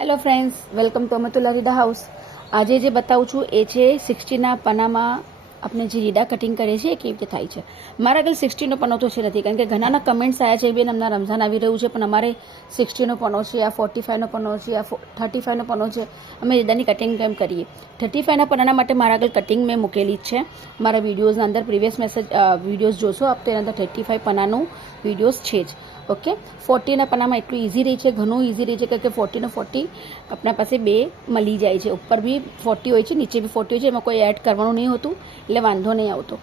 Hello friends, welcome to Amatulla Rida house. આજે જે બતાવું છું એ છે 60ના પનામાં આપણે જે રીડા કટિંગ કરીએ છીએ એ કેવી રીતે થાય છે. મારા આગળ 60નો પનો તો છે નથી, કારણ કે ઘણાના કમેન્ટ્સ આવ્યા છે બેન હમણાં રમઝાન આવી રહ્યું છે પણ અમારે 60નો પનો છે, આ 45નો પનો છે, આ 35નો પનો છે, અમે રીડાની કટિંગ કેમ કરીએ. 35ના પનાના માટે મારા આગળ કટિંગ મેં મૂકેલી જ છે. મારા વિડીયોઝના અંદર પ્રીવિયસ વિડીયોઝ જોશો આપ તો એના અંદર 35 પનાનું વિડીયોઝ છે જ. ઓકે, 40ના પનામાં એટલું ઇઝી રહી છે, ઘણું ઇઝી રહી છે, કારણ કે 40 ને 40 આપણા પાસે બે મળી જાય છે. ઉપર બી 40 હોય છે, નીચે બી 40 હોય છે, એમાં કોઈ એડ કરવાનું નહીં હોતું એટલે વાંધો નહીં આવતો.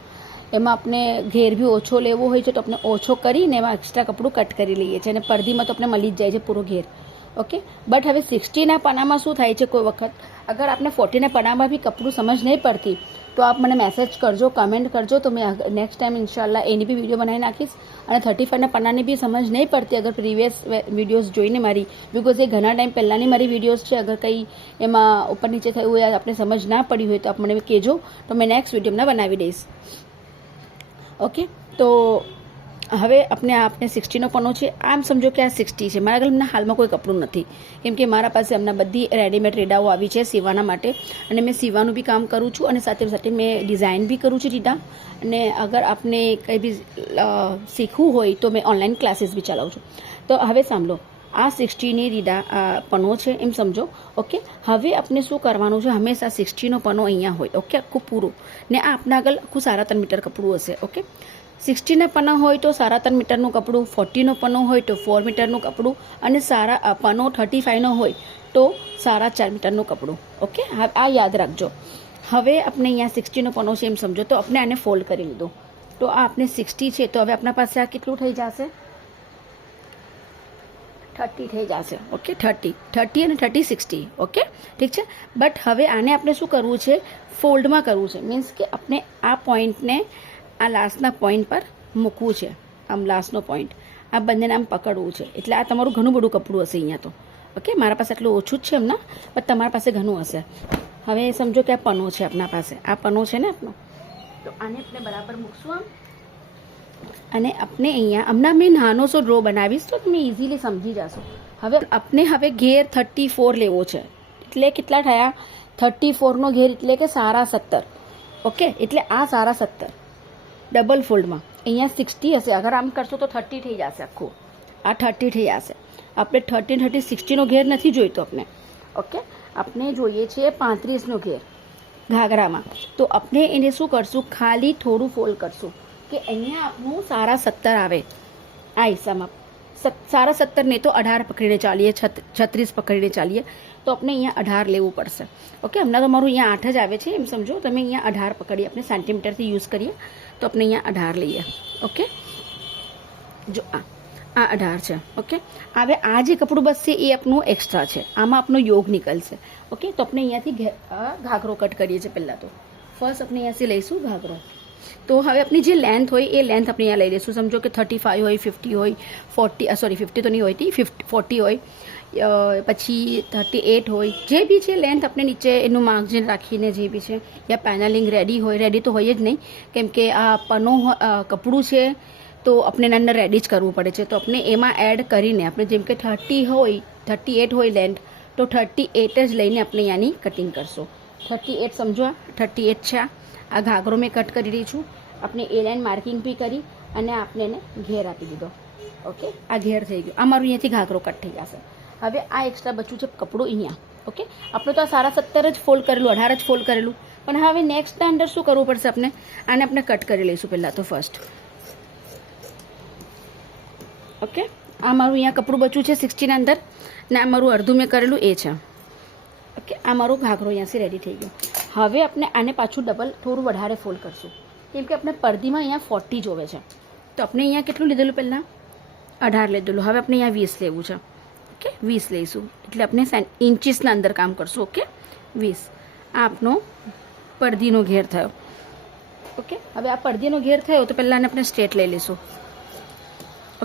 એમાં આપણે ઘેર બી ઓછો લેવો હોય છે તો આપણે ઓછો કરીને એમાં એક્સ્ટ્રા કપડું કટ કરી લઈએ છીએ અને પરદીમાં તો આપણે મળી જ જાય છે પૂરો ઘેર. ઓકે, બટ હવે 60ના પનામાં શું થાય છે, કોઈ વખત અગર આપણે 40ના પનામાં બી કપડું સમજ નહીં પડતી તો આપ મને મેસેજ કરજો, કમેન્ટ કરજો, તો મેં નેક્સ્ટ ટાઈમ ઇન્શાલ્લાહ એની બી વિડીયો બનાવી નાખીશ. અને 35ના પનાની બી સમજ નહીં પડતી અગર પ્રીવિયસ વિડીયોઝ જોઈને મારી, બિકોઝ એ ઘણા ટાઈમ પહેલાંની મારી વિડીયોઝ છે, અગર કંઈ એમાં ઉપર નીચે થયું હોય આપણે સમજ ના પડી હોય તો આપ મને કહેજો, તો મેં નેક્સ્ટ વિડીયોમાં બનાવી દઈશ. ઓકે, તો હવે આપણે 60નો પનો છે. આમ સમજો કે આ 60 છે. મારા ઘરમાં હાલમાં કોઈ કપડું નથી, કેમ કે મારા પાસે હમણાં બધી રેડીમેડ રીડાઓ આવી છે સીવાના માટે, અને મેં સીવાનું બી કામ કરું છું અને સાથે સાથે મેં ડિઝાઇન બી કરું છું રીડા. અને અગર આપને કંઈ બી શીખવું હોય તો મેં ઓનલાઈન ક્લાસીસ બી ચલાવું છું. તો હવે સાંભળો, આ 60ની રીડા પનો છે એમ સમજો. ઓકે, હવે આપણે શું કરવાનું છે, હંમેશા 60નો પનો અહીંયા હોય. ઓકે, આખું પૂરું, ને આ આપણા આગળ આખું 3.5 મીટર કપડું હશે. ઓકે, 60ના પનો હોય તો 3.5 મીટરનું કપડું, 40નો પનો હોય તો 4 મીટરનું કપડું, અને પનો 35નો હોય તો 4.5 મીટરનું કપડું. ઓકે, આ યાદ રાખજો. હવે આપણે અહીંયા 60નો પનો છે એમ સમજો, તો આપણે આને ફોલ્ડ કરી લીધો. તો આ આપણે 60 છે, તો હવે આપણા પાસે આ કેટલું થઈ જશે, 30 થઈ જશે. ઓકે, 30 અને 30 60. ઓકે, ઠીક છે. બટ હવે આને આપણે શું કરવું છે, ફોલ્ડમાં કરવું છે. મીન્સ કે આપણે આ પોઈન્ટને આ લાસ્ટના પોઈન્ટ પર મૂકવું છે. આમ લાસ્ટનો પોઈન્ટ આ બંનેને આમ પકડવું છે. એટલે આ તમારું ઘણું બધું કપડું હશે અહીંયા તો. ઓકે, મારા પાસે આટલું ઓછું જ છે હમણાં, પણ તમારા પાસે ઘણું હશે. હવે સમજો કે આ પનો છે આપણા પાસે, આ પનો છે ને આપણો, તો આને આપણે બરાબર મૂકશું આમ, અને આપણે અહીંયા હમણાં મેં નાનો સો ડ્રો બનાવીશ તો તમે ઇઝીલી સમજી જશો. હવે ઘેર 34 લેવો છે, એટલે કેટલા થયા, 34નો ઘેર એટલે કે 17.5. ઓકે, એટલે આ 17.5 ડબલ ફોલ્ડમાં અહીંયા 60 હશે. અગર આમ કરશો તો 30 થઈ જશે, આખું આ 30 થઈ જશે. આપણે 30 60નો ઘેર નથી જોઈતો આપણે. ઓકે, આપણે જોઈએ છીએ 35નો ઘેર ઘાઘરામાં. તો આપણે એને શું કરશું, ખાલી થોડું ફોલ્ડ કરશું કે અહીંયા આપણું 17.5 આવે. આ હિસ્સામાં 17.5 ને તો 18 પકડીને ચાલીએ, 36 પકડીને ચાલીએ, તો આપણે અહીંયા 18 લેવું પડશે. ઓકે, હમણાં તો મારું અહીંયા 8 જ આવે છે એમ સમજો. તમે અહીંયા 18 પકડીએ, આપણે સેન્ટીમીટરથી યુઝ કરીએ તો આપણે અહીંયા 18 લઈએ. ઓકે, જો આ 18 છે. ઓકે, હવે આ જે કપડું બચશે એ આપણું એક્સ્ટ્રા છે, આમાં આપણો યોગ નીકળશે. ઓકે, તો આપણે અહીંયાથી ઘાઘરો કટ કરીએ છીએ. પહેલાં તો ફર્સ્ટ આપણે અહીંયાથી લઈશું ઘાઘરો. તો હવે આપણી જે લેન્થ હોય એ લેન્થ આપણે અહીંયા લઈ લઈશું. સમજો કે 35 હોય, 50 હોય, 50 તો નહીં હોય, 40 હોય, પછી 38 હોય, જે બી છે લેન્થ આપણે નીચે એનું માર્જિન રાખીને જે બી છે, યા પેનલિંગ રેડી તો હોય જ નહીં, કેમ કે આ પનો કપડું છે તો આપણે અંદર રેડી જ કરવું પડે છે. તો આપણે એમાં એડ કરીને આપણે જેમ કે 38 હોય લેન્થ, તો 38 જ લઈને આપણે અહીંયાની કટિંગ કરશું. 38 સમજો, 38 છે. આ ઘાઘરો મેં કટ કરી રહી છું. આપણે એ લાઈન માર્કિંગ બી કરી અને આપણે એને ઘેર આપી દીધો. ઓકે, આ ઘેર થઈ ગયો. આ મારું અહીંયાથી ઘાઘરો કટ થઈ જશે. હવે આ એક્સ્ટ્રા બચ્યું છે કપડું અહીંયા. ઓકે, આપણે તો આ 17.5 જ ફોલ્ડ કરેલું, 18 જ ફોલ્ડ કરેલું, પણ હવે નેક્સ્ટના અંદર શું કરવું પડશે, આને કટ કરી લઈશું પહેલાં તો ફર્સ્ટ. ઓકે, આ મારું અહીંયા કપડું બચ્યું છે 60ના અંદર, ને આ મારું અડધું મેં કરેલું એ છે. ઓકે, આ મારો ઘાઘરો અહીંયાથી રેડી થઈ ગયો. હવે આપણે આને પાછું ડબલ થોડું વધારે ફોલ્ડ કરશું, કેમ કે આપણે પરદીમાં અહીંયા 40 જોવે છે. તો આપણે અહીંયા કેટલું લીધેલું, પહેલાં 18 લીધેલું, હવે આપણે અહીંયા 20 લેવું છે. ઓકે, 20 લઈશું, એટલે આપણે ઇન્ચીસના અંદર કામ કરશું. ઓકે, 20 આ આપણો પરદીનો ઘેર થયો. ઓકે, હવે આ પરદીનો ઘેર થયો તો પહેલાં આપણે સ્ટ્રેટ લઈ લઈશું.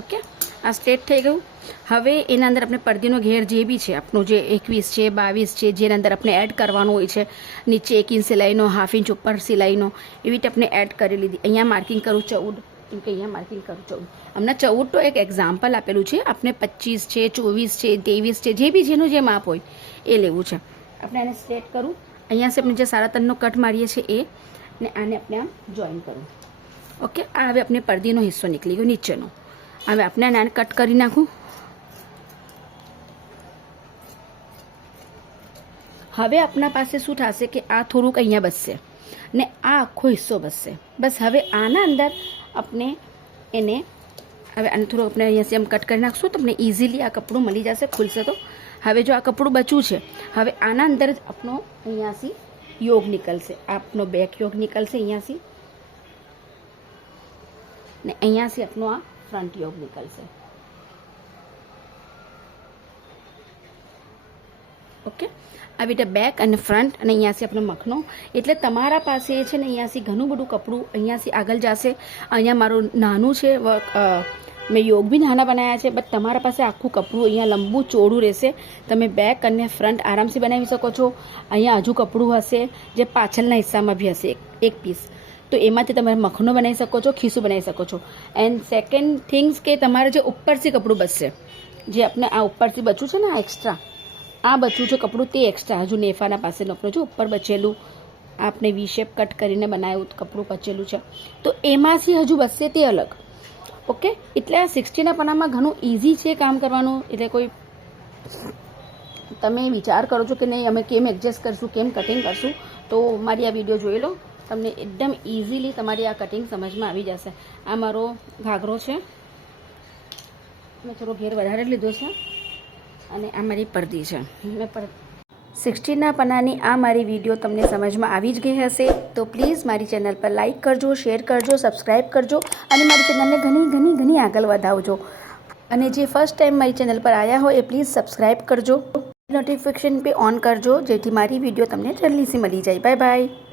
ઓકે, આ સ્ટ્રેટ થઈ ગયું. હવે એના અંદર આપણે પરદીનો ઘેર જે બી છે આપણું, જે 21 છે, 22 છે, જેના અંદર આપણે એડ કરવાનું હોય છે, નીચે 1 ઇંચ સિલાઈનો, 1/2 ઇંચ ઉપર સિલાઈનો, એવી રીતે આપણે એડ કરી લીધી. અહીંયા માર્કિંગ કરું 14, કેમ કે અહીંયા માર્કિંગ કરું 14 હમણાં 14 તો એક એક્ઝામ્પલ આપેલું છે, આપણે 25 છે, 24 છે, 23 છે, જે બી જેનું જે માપ હોય એ લેવું છે. આપણે આને સ્ટ્રેટ કરું, અહીંયા से આપણે જે 3.5નો કટ મારીએ છીએ એ, ને આને આપણે આમ જોઈન કરું. ઓકે, આ હવે આપણે પડદીનો હિસ્સો નીકળી ગયો નીચેનો. હવે આપણે આને કટ કરી નાખું. હવે આપણા પાસે શું થશે કે આ થોડુંક અહીંયા બસશે ને આ આખો હિસ્સો બસશે. બસ હવે આના અંદર આપણે એને હવે આને થોડું આપણે અહીંયાથી આમ કટ કરી નાખશું તો તમને ઇઝીલી આ કપડું મળી જશે, ખુલશે. તો હવે જો આ કપડું બચ્યું છે, હવે આના અંદર જ આપણો અહીંયાથી યોગ નીકળશે, આપનો બેક યોગ નીકળશે અહીંયાથી, ને અહીંયાથી આપણો આ ફ્રન્ટ યોગ નીકળશે. ઓકે, આવી રીતે બેક અને ફ્રન્ટ અને અહીંયાથી આપણે મખનો. એટલે તમારા પાસે છે ને અહીંયાથી ઘણું બધું કપડું અહીંયાથી આગળ જશે. અહીંયા મારું નાનું છે વર્ક, મેં યોગ બી નાના બનાવ્યા છે, બટ તમારા પાસે આખું કપડું અહીંયા લંબુ ચોડું રહેશે. તમે બેક અને ફ્રન્ટ આરામથી બનાવી શકો છો. અહીંયા હજુ કપડું હશે જે પાછળના હિસ્સામાં બી હશે એક પીસ, તો એમાંથી તમે મખનો બનાવી શકો છો, ખીસું બનાવી શકો છો. એન્ડ સેકન્ડ થિંગ્સ કે તમારે જે ઉપરથી કપડું બચશે, જે આપણે આ ઉપરથી બચ્યું છે ને આ એક્સ્ટ્રા, આ બચ્યું છે કપડું તે એક્સ્ટ્રા હજુ નેફાના પાસેનું આપણું જો ઉપર બચેલું આપણે વી શેપ કટ કરીને બનાવ્યું કપડું બચેલું છે, તો એમાંથી હજુ બચશે તે અલગ. ઓકે, એટલે આ 60ના પનામાં ઘણું ઇઝી છે કામ કરવાનું. એટલે કોઈ તમે વિચાર કરો છો કે નહીં અમે કેમ એડજસ્ટ કરશું, કેમ કટિંગ કરશું, તો મારી આ વિડીયો જોઈ લો, તમને એકદમ ઇઝીલી તમારી આ કટિંગ સમજમાં આવી જશે. આ મારો ઘાઘરો છે, મેં થોડો ઘેર વધારે લીધો છે, અને આ મારી પડદી છે. મેં 60ના પનાની આ મારી વિડીયો તમને સમજમાં આવી જ ગઈ હશે. તો પ્લીઝ મારી ચેનલ પર લાઇક કરજો, શેર કરજો, સબસ્ક્રાઈબ કરજો અને મારી ચેનલને ઘણી આગળ વધાવજો. અને જે ફર્સ્ટ ટાઈમ મારી ચેનલ પર આવ્યા હોય એ પ્લીઝ સબસ્ક્રાઈબ કરજો, નોટિફિકેશન पे ઓન કરજો, જેથી મારી વિડીયો તમને જલ્દીથી મળી જાય. Bye bye.